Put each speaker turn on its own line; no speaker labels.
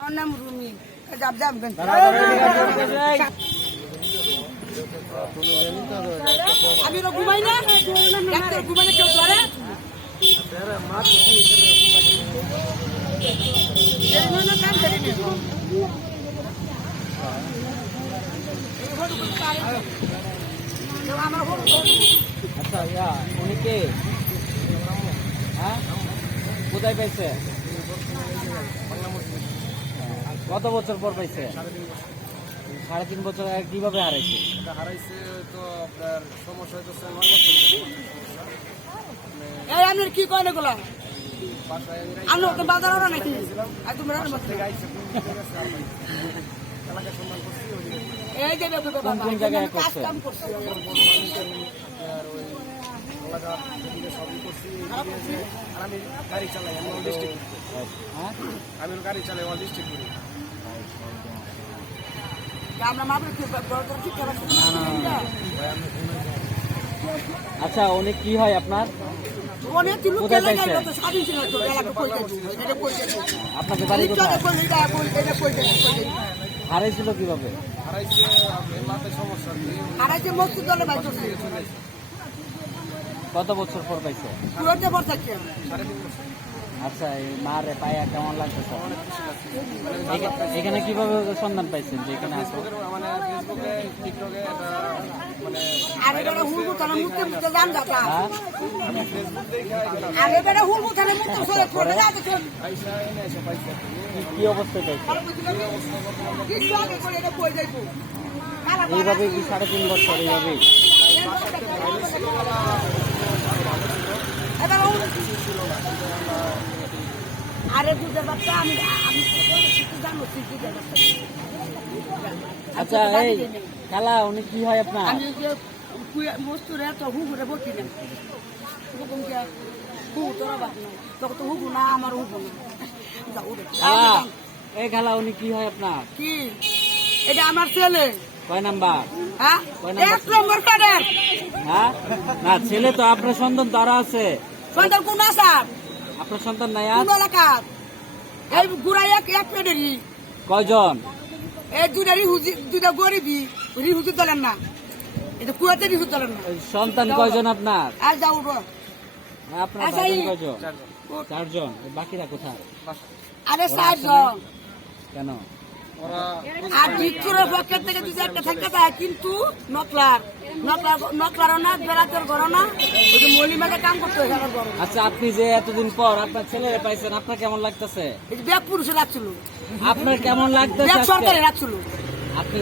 আমার নাম রুমি। আমি ঘুমাই না। কেউ ধরে?
আচ্ছা ইয়া উনি কে? হ্যাঁ? কোথায় পাইছে? কত বছর পর পাইছে? সাড়ে তিন বছর কীভাবে হারাইছে?
এটা হারাইছে তো আপনার সমস্যা হইতেছে নয় বছর
এই আপনার কি কয় না গুলা
বাসায়
আমি ওকে বাজার ওরা নাকি? এই যে কাজ কাম করছে।
আর আমি গাড়ি চালাই আমি অল ডিস্ট্রিক্ট
হ্যাঁ
আমি গাড়ি চালাই অল ডিস্ট্রিক্ট করি।
আচ্ছা অনেক কি হয় আপনার? আপনাকে বাড়ি হারাইছিল কীভাবে? কত বছর পর পাইছে? আচ্ছা এই মারে পায়া কেমন লাগতেছে এখা- এখানে কীভাবে সন্ধান পাইছেন যে এখানে হ্যাঁ? কি- অবস্থায় এইভাবে কি সাড়ে তিন বছর এইভাবেই
আরে দুধের বাচ্চা আমি আমি কিছু জানো দুধের বাচ্চা।
আচ্ছা এই খালা উনি কি হয় আপনার?
আমি যে মস্তুরে তো হুগুরে বকি না হুকুম কে হুগু তোরা বাদ না তখন তো হুগু না আমার হুগু না। যাও উঠে।
খালা এই খালা উনি কি হয় আপনার?
কি? এটা আমার ছেলে।
কয় নাম্বার?
হ্যাঁ?
কয়
এক নম্বর কার্ডের
হ্যাঁ? না ছেলে তো আপনার সন্তান তারা আছে।
সন্তান কোন
আপনার সন্তান নাই আর?
কোন এলাকার? এই গুড়াই এক এক পেডেরই
কয়জন?
এই দুটারই হুজি দুটা গরিবি রি হুজুর দলেন না। এটা কুয়াতে রি হুজুর দলেন না।
সন্তান কয়জন আপনার?
আর যাও।
আপনার
আচ্ছা,
কয়জন?
চারজন।
বাকিরা কোথায়?
আরে চারজন।
কেন?
আর ডিক্টরের পক্ষের থেকে দুই একটা থাকতে কিন্তু নকলার। নকলার নকলারও না বেড়াতের ঘর না।
আচ্ছা আপনি যে এতদিন পর আপনার ছেলেরে পাইছেন আপনার কেমন লাগতেছে?
ব্যাগ পুরুষে রাখছিল
আপনার কেমন লাগতেছে
সরকারে রাখছিল
আপনি